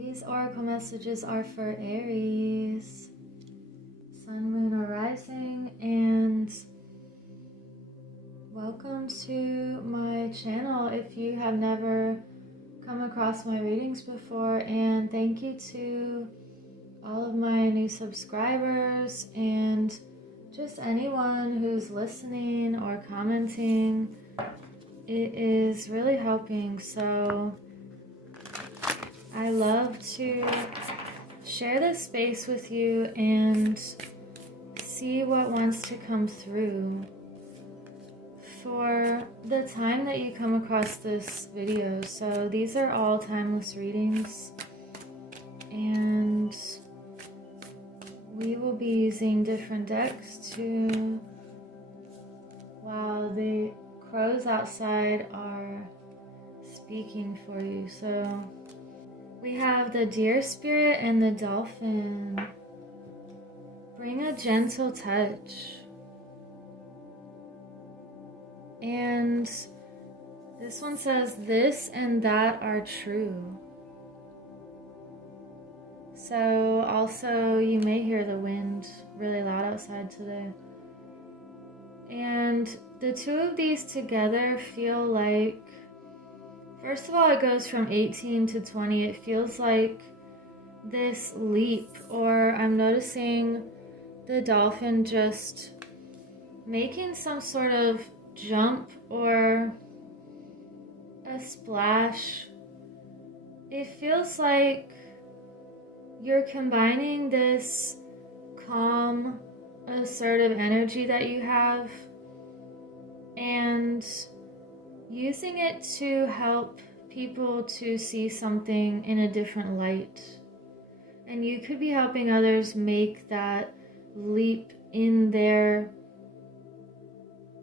These oracle messages are for Aries, Sun, Moon, or Rising, and welcome to my channel if you have never come across my readings before, and thank you to all of my new subscribers and just anyone who's listening or commenting. It is really helping, so I love to share this space with you and see what wants to come through for the time that you come across this video. So these are all timeless readings, and we will be using different decks to... Wow, the crows outside are speaking for you. So we have the deer spirit and the dolphin. Bring a gentle touch. And this one says, this and that are true. So also you may hear the wind really loud outside today. And the two of these together feel like, first of all, it goes from 18 to 20. It feels like this leap, or I'm noticing the dolphin just making some sort of jump or a splash. It feels like you're combining this calm, assertive energy that you have and using it to help people to see something in a different light. And you could be helping others make that leap in their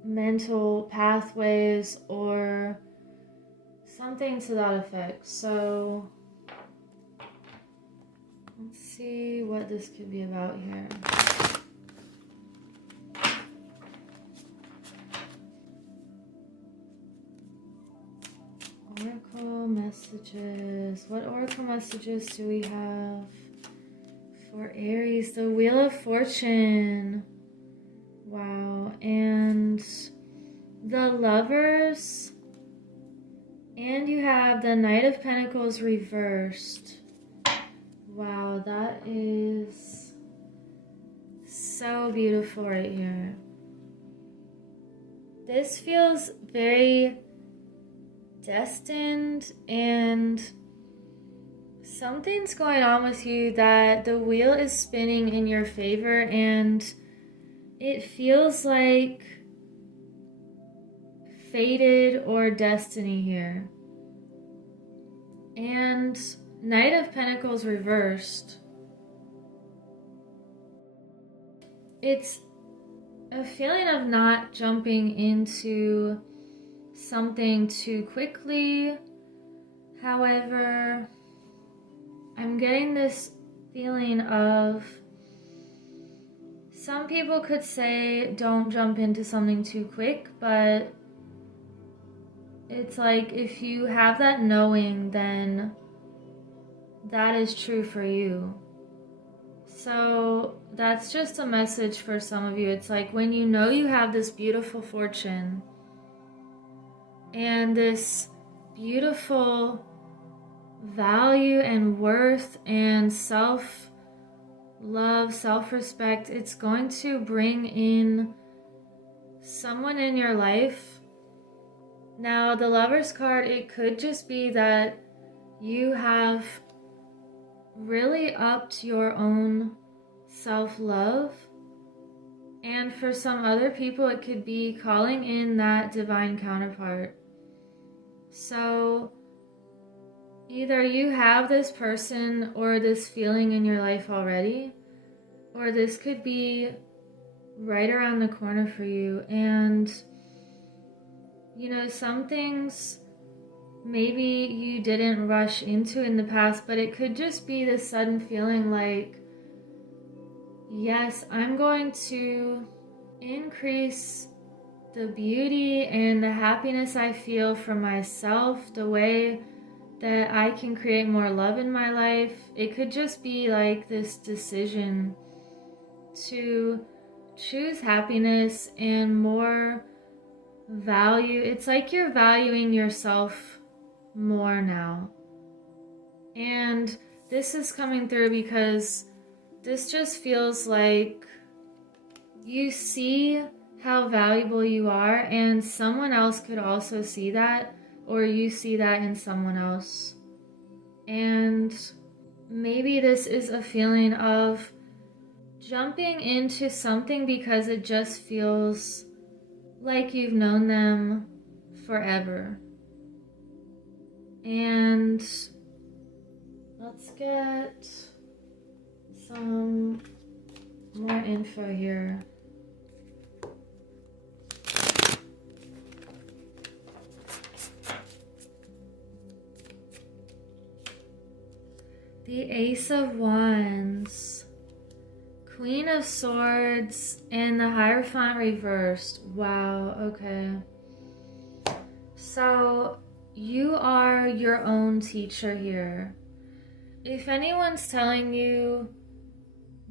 mental pathways or something to that effect. So let's see what this could be about here. Oracle messages. What oracle messages do we have for Aries? The Wheel of Fortune. Wow. And the Lovers. And you have the Knight of Pentacles reversed. Wow, that is so beautiful right here. This feels very destined, and something's going on with you that the wheel is spinning in your favor, and it feels like fated or destiny here. And Knight of Pentacles reversed. It's a feeling of not jumping into something too quickly. However, I'm getting this feeling of, some people could say don't jump into something too quick, but it's like if you have that knowing, then that is true for you. So that's just a message for some of you. It's like when you know you have this beautiful fortune and this beautiful value and worth and self-love, self-respect, it's going to bring in someone in your life. Now, the Lover's card, it could just be that you have really upped your own self-love. And for some other people, it could be calling in that divine counterpart. So either you have this person or this feeling in your life already, or this could be right around the corner for you. And you know, some things maybe you didn't rush into in the past, but it could just be this sudden feeling like, yes, I'm going to increase the beauty and the happiness I feel for myself, the way that I can create more love in my life. It could just be like this decision to choose happiness and more value. It's like you're valuing yourself more now. And this is coming through because this just feels like you see how valuable you are, and someone else could also see that, or you see that in someone else. And maybe this is a feeling of jumping into something because it just feels like you've known them forever. And let's get some more info here. The Ace of Wands, Queen of Swords, and the Hierophant reversed. Wow, okay. So you are your own teacher here. If anyone's telling you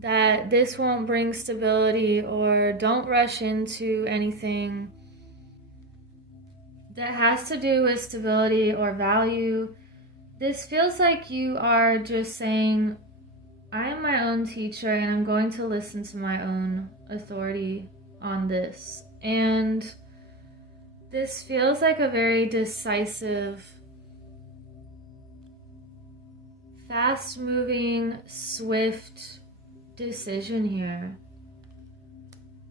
that this won't bring stability or don't rush into anything that has to do with stability or value, this feels like you are just saying, I am my own teacher and I'm going to listen to my own authority on this. And this feels like a very decisive, fast-moving, swift decision here.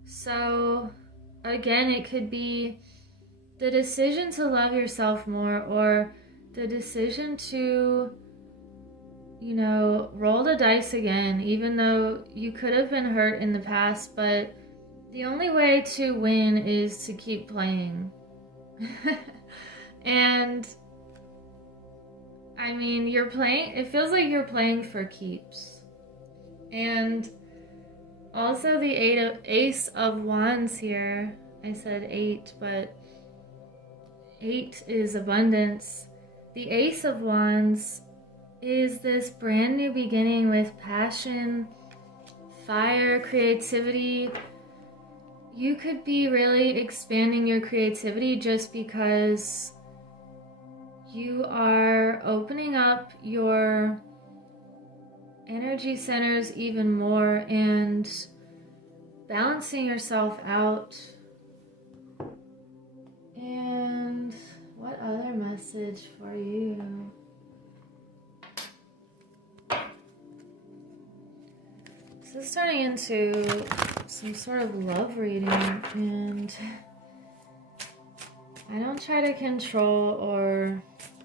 So again, it could be the decision to love yourself more, or the decision to, roll the dice again, even though you could have been hurt in the past, but the only way to win is to keep playing. And I mean, it feels like you're playing for keeps. And also the Ace of Wands here. I said 8, but 8 is abundance. The Ace of Wands is this brand new beginning with passion, fire, creativity. You could be really expanding your creativity just because you are opening up your energy centers even more and balancing yourself out. And what other message for you? This is turning into some sort of love reading, and I don't try to control or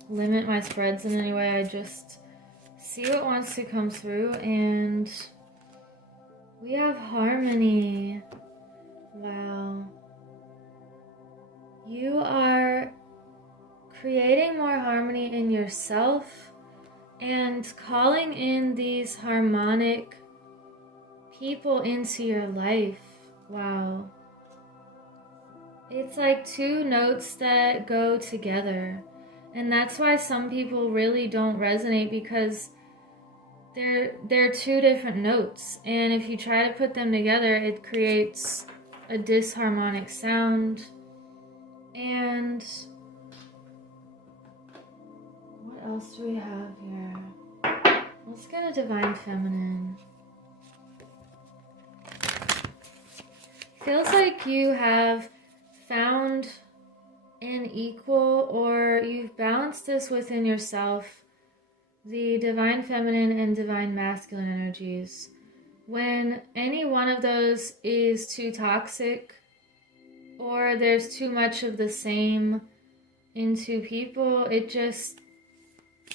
limit my spreads in any way. I just see what wants to come through, and we have harmony. Wow. You are creating more harmony in yourself and calling in these harmonic people into your life. Wow. It's like two notes that go together. And that's why some people really don't resonate, because they're two different notes. And if you try to put them together, it creates a disharmonic sound. And what else do we have here? Let's get a Divine Feminine. Feels like you have found an equal, or you've balanced this within yourself, the Divine Feminine and Divine Masculine energies. When any one of those is too toxic, or there's too much of the same in two people, it just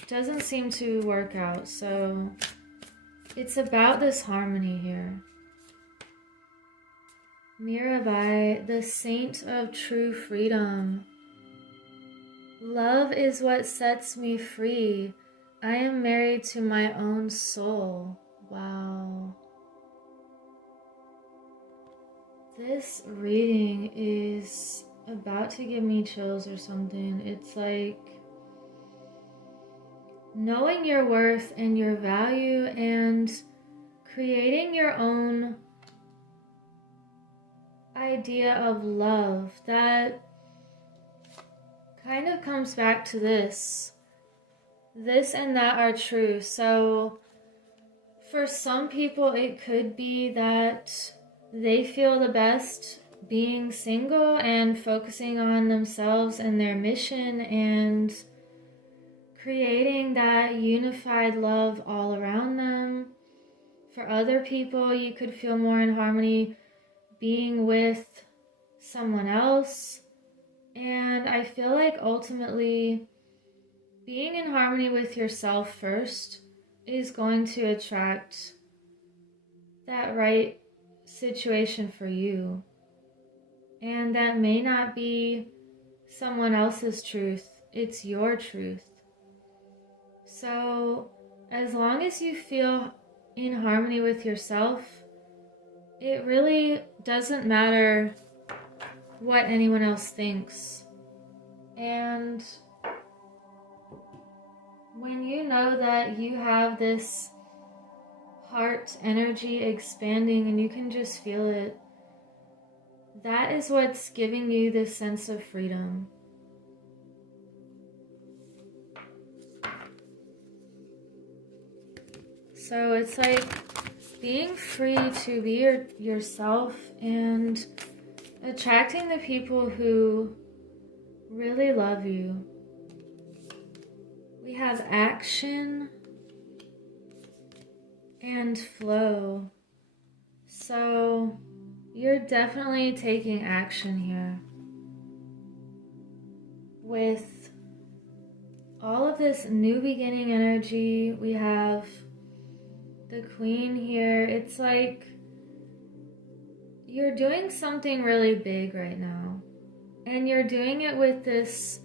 doesn't seem to work out. So it's about this harmony here. Mirabai, the Saint of True Freedom. Love is what sets me free. I am married to my own soul. Wow. This reading is about to give me chills or something. It's like knowing your worth and your value and creating your own idea of love that kind of comes back to this and that are true. So for some people, it could be that they feel the best being single and focusing on themselves and their mission and creating that unified love all around them. For other people, you could feel more in harmony being with someone else. And I feel like ultimately being in harmony with yourself first is going to attract that right situation for you. And that may not be someone else's truth, it's your truth. So as long as you feel in harmony with yourself, it really doesn't matter what anyone else thinks. And when you know that you have this heart energy expanding and you can just feel it, that is what's giving you this sense of freedom. So it's like being free to be yourself and attracting the people who really love you. We have action and flow. So you're definitely taking action here. With all of this new beginning energy, we have the Queen here. It's like you're doing something really big right now. And you're doing it with this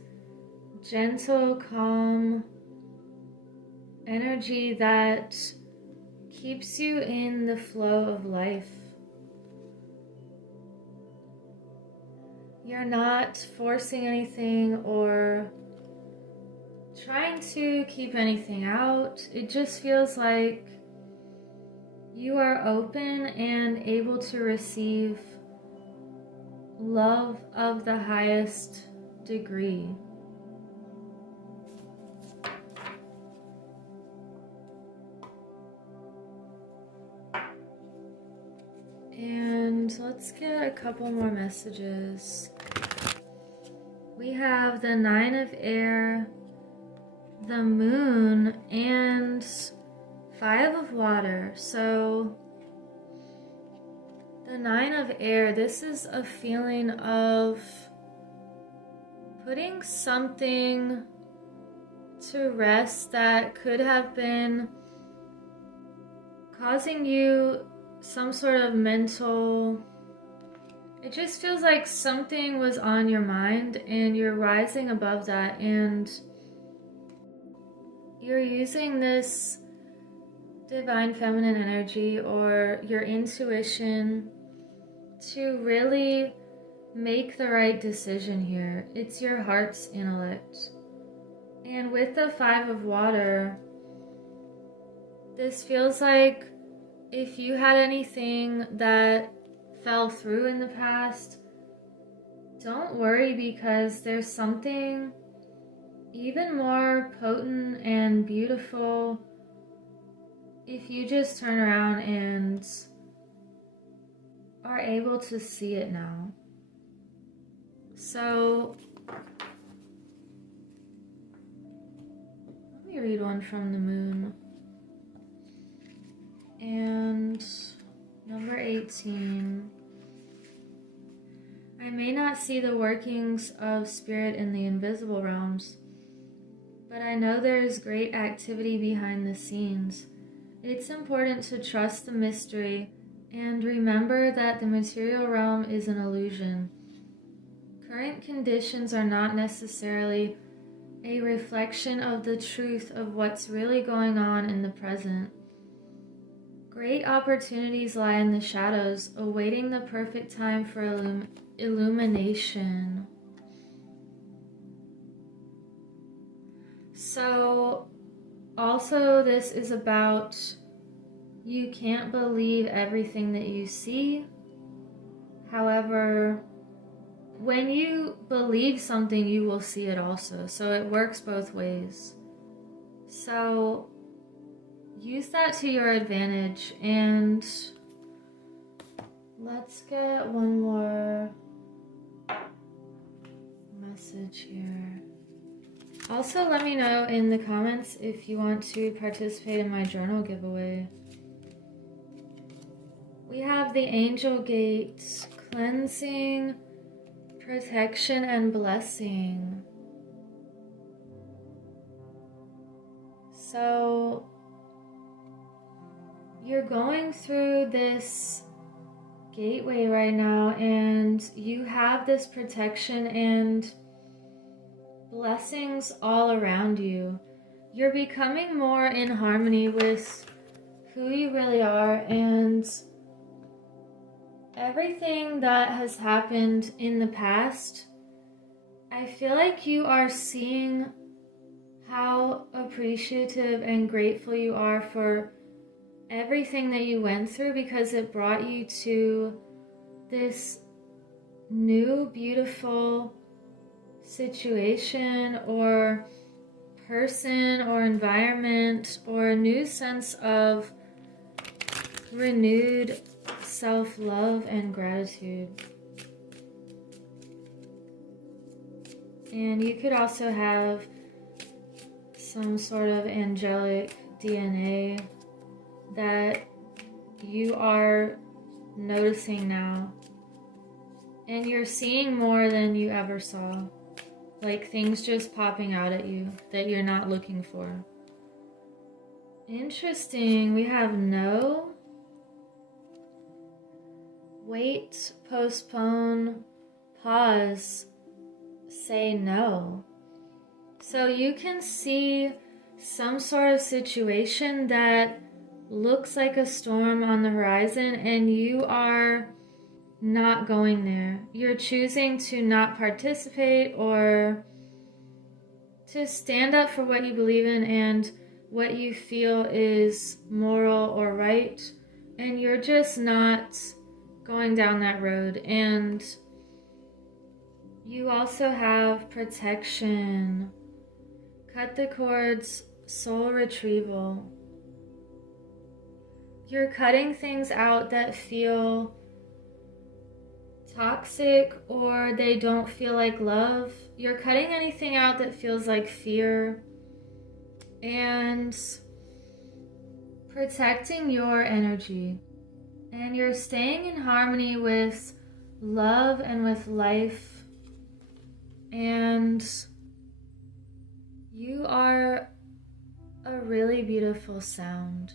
gentle, calm energy that keeps you in the flow of life. You're not forcing anything or trying to keep anything out. It just feels like you are open and able to receive love of the highest degree. And let's get a couple more messages. We have the Nine of Air, the Moon, and Five of Water. So the Nine of Air, this is a feeling of putting something to rest that could have been causing you some sort of mental... It just feels like something was on your mind and you're rising above that and you're using this divine feminine energy or your intuition to really make the right decision here. It's your heart's intellect. And with the Five of Water, this feels like if you had anything that fell through in the past, don't worry, because there's something even more potent and beautiful if you just turn around and are able to see it now. So let me read one from the Moon. And number 18. I may not see the workings of spirit in the invisible realms, but I know there is great activity behind the scenes. It's important to trust the mystery and remember that the material realm is an illusion. Current conditions are not necessarily a reflection of the truth of what's really going on in the present. Great opportunities lie in the shadows, awaiting the perfect time for illumination. So Also, this is about you can't believe everything that you see. However, when you believe something, you will see it also. So it works both ways. So use that to your advantage. And let's get one more message here. Also, let me know in the comments if you want to participate in my journal giveaway. We have the Angel Gate, cleansing, protection, and blessing. So you're going through this gateway right now, and you have this protection and blessings all around you. You're becoming more in harmony with who you really are, and everything that has happened in the past, I feel like you are seeing how appreciative and grateful you are for everything that you went through, because it brought you to this new beautiful situation or person or environment, or a new sense of renewed self-love and gratitude. And you could also have some sort of angelic DNA that you are noticing now, and you're seeing more than you ever saw, like things just popping out at you that you're not looking for. Interesting. We have no, wait, postpone, pause, say no. So you can see some sort of situation that looks like a storm on the horizon, and you are not going there. You're choosing to not participate, or to stand up for what you believe in and what you feel is moral or right, and you're just not going down that road. And you also have protection, cut the cords, soul retrieval. You're cutting things out that feel toxic, or they don't feel like love. You're cutting anything out that feels like fear, and protecting your energy. And you're staying in harmony with love and with life, and you are a really beautiful sound.